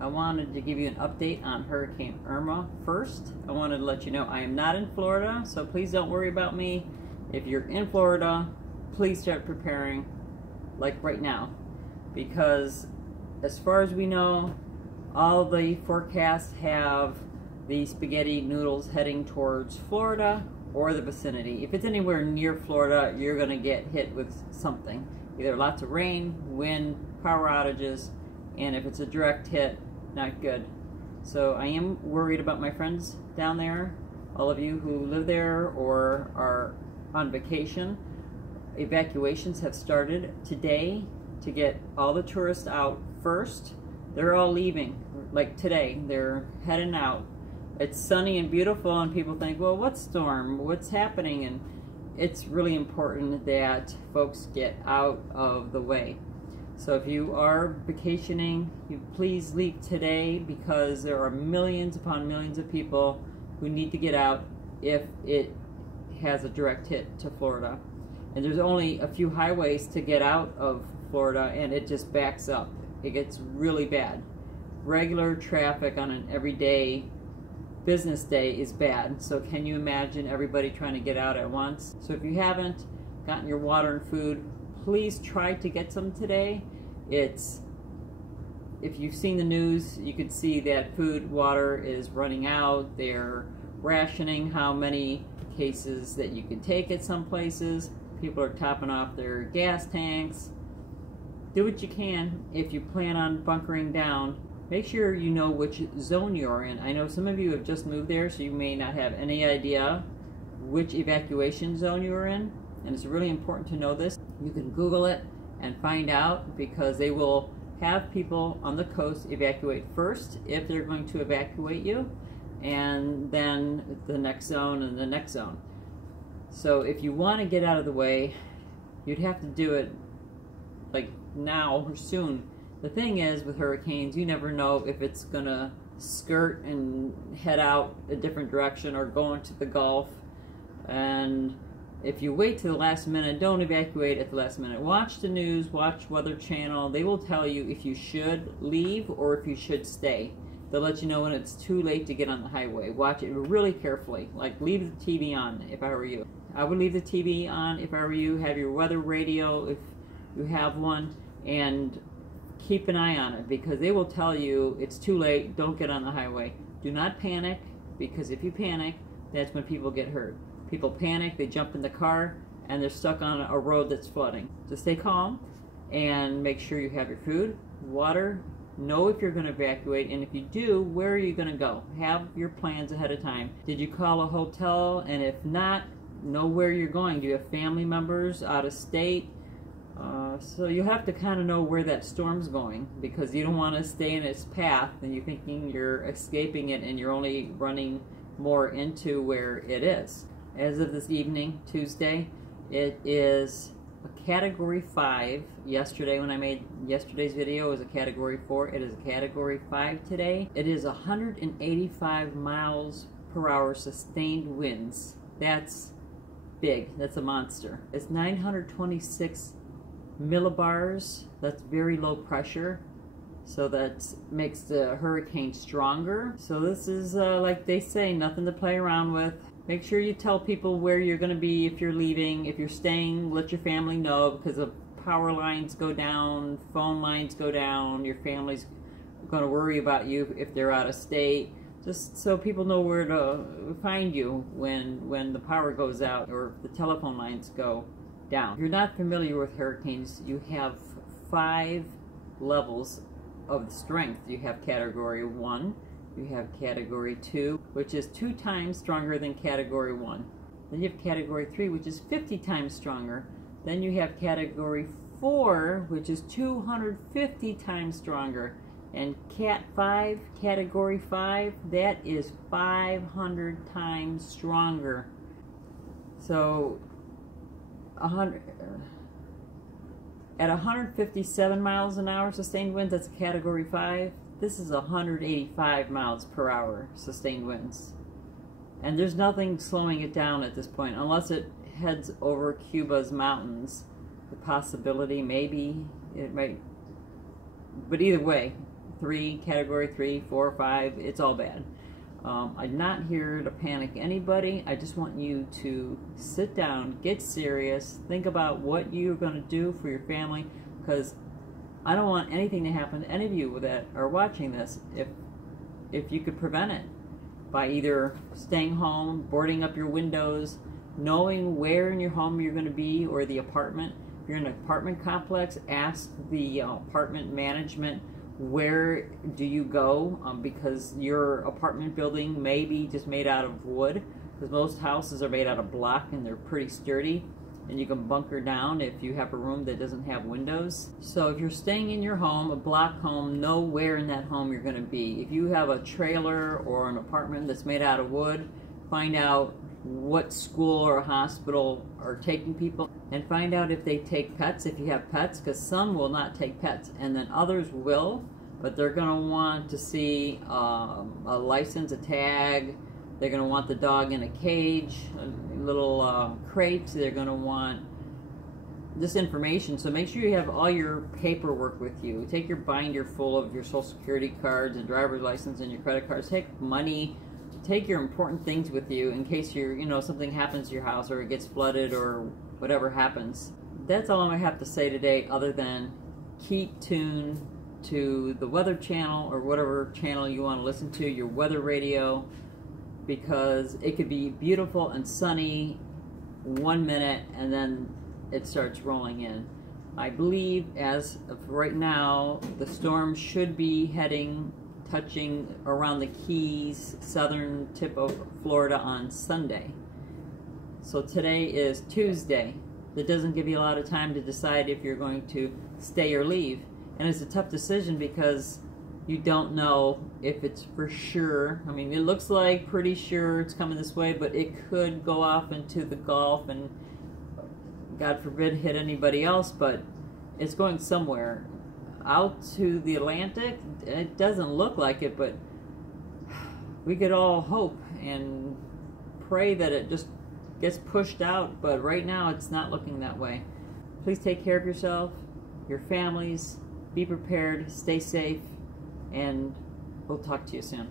I wanted to give you an update on Hurricane Irma first. I wanted to let you know I am not in Florida, so please don't worry about me. If you're in Florida, please start preparing like right now, because as far as we know, all the forecasts have the spaghetti noodles heading towards Florida or the vicinity. If it's anywhere near Florida, you're going to get hit with something. Either lots of rain, wind, power outages, and if it's a direct hit, not good. So I am worried about my friends down there, all of you who live there or are on vacation. Evacuations have started today to get all the tourists out first. They're all leaving, like today, they're heading out. It's sunny and beautiful, and people think, well, what storm? What's happening? And it's really important that folks get out of the way. So if you are vacationing, you please leave today, because there are millions upon millions of people who need to get out if it has a direct hit to Florida. And there's only a few highways to get out of Florida, and it just backs up. It gets really bad. Regular traffic on an everyday business day is bad. So can you imagine everybody trying to get out at once? So if you haven't gotten your water and food, please try to get some today. If you've seen the news, you could see that food, water is running out. They're rationing how many cases that you can take at some places. People are topping off their gas tanks. Do what you can. If you plan on bunkering down, make sure you know which zone you're in. I know some of you have just moved there, so you may not have any idea which evacuation zone you are in, and it's really important to know this. You can Google it and find out, because they will have people on the coast evacuate first if they're going to evacuate you, and then the next zone and the next zone. So if you want to get out of the way, you'd have to do it like now or soon. The thing is, with hurricanes, you never know if it's gonna skirt and head out a different direction or go into the Gulf. And if you wait to the last minute, don't evacuate at the last minute. Watch the news, watch Weather Channel. They will tell you if you should leave or if you should stay. They'll let you know when it's too late to get on the highway. Watch it really carefully. Like, leave the TV on if I were you. I would leave the TV on if I were you. Have your weather radio if you have one, and keep an eye on it, because they will tell you it's too late, don't get on the highway. Do not panic, because if you panic, that's when people get hurt. People panic, they jump in the car, and they're stuck on a road that's flooding. Just stay calm and make sure you have your food, water, know if you're going to evacuate, and if you do, where are you going to go? Have your plans ahead of time. Did you call a hotel? And if not, know where you're going. Do you have family members out of state? So you have to kind of know where that storm's going, because you don't want to stay in its path and you're thinking you're escaping it and you're only running more into where it is. As of this evening, Tuesday, it is a Category 5. Yesterday, when I made yesterday's video, it was a Category 4. It is a Category 5 today. It is 185 miles per hour sustained winds. That's big. That's a monster. It's 926 millibars. That's very low pressure, so that makes the hurricane stronger. So this is like they say, nothing to play around with. Make sure you tell people where you're going to be if you're leaving. If you're staying, let your family know, because the power lines go down, phone lines go down, your family's going to worry about you if they're out of state. Just so people know where to find you when the power goes out or the telephone lines go down. If you're not familiar with hurricanes, you have 5 levels of strength. You have Category 1, you have Category 2, which is 2 times stronger than Category 1. Then you have Category 3, which is 50 times stronger. Then you have Category 4, which is 250 times stronger. And Cat 5, Category 5, that is 500 times stronger. So at 157 miles an hour sustained winds, that's a Category 5. This is 185 miles per hour sustained winds. And there's nothing slowing it down at this point, unless it heads over Cuba's mountains. The possibility, maybe, it might, but either way, 3, category 3, 4, 5, it's all bad. I'm not here to panic anybody. I just want you to sit down, get serious, think about what you're going to do for your family, because I don't want anything to happen to any of you that are watching this if you could prevent it by either staying home, boarding up your windows, knowing where in your home you're going to be, or the apartment. If you're in an apartment complex, ask the apartment management, where do you go, because your apartment building may be just made out of wood, because most houses are made out of block and they're pretty sturdy, and you can bunker down if you have a room that doesn't have windows. So if you're staying in your home, a block home, know where in that home you're going to be. If you have a trailer or an apartment that's made out of wood, find out what school or hospital are taking people, and find out if they take pets, if you have pets, because some will not take pets, and then others will, but they're going to want to see a license, a tag. They're going to want the dog in a cage, a little crate. They're going to want this information. So make sure you have all your paperwork with you. Take your binder full of your Social Security cards and driver's license and your credit cards. Take money. Take your important things with you in case something happens to your house, or it gets flooded, or whatever happens. That's all I have to say today, other than keep tuned to the Weather Channel, or whatever channel you want to listen to, your weather radio, because it could be beautiful and sunny 1 minute and then it starts rolling in. I believe as of right now, the storm should be touching around the Keys, southern tip of Florida on Sunday. So today is Tuesday. That doesn't give you a lot of time to decide if you're going to stay or leave. And it's a tough decision because you don't know if it's for sure. I mean, it looks like pretty sure it's coming this way, but it could go off into the Gulf and, God forbid, hit anybody else, but it's going somewhere. Out to the Atlantic, it doesn't look like it, but we could all hope and pray that it just gets pushed out, but right now it's not looking that way. Please take care of yourself, your families, be prepared, stay safe, and we'll talk to you soon.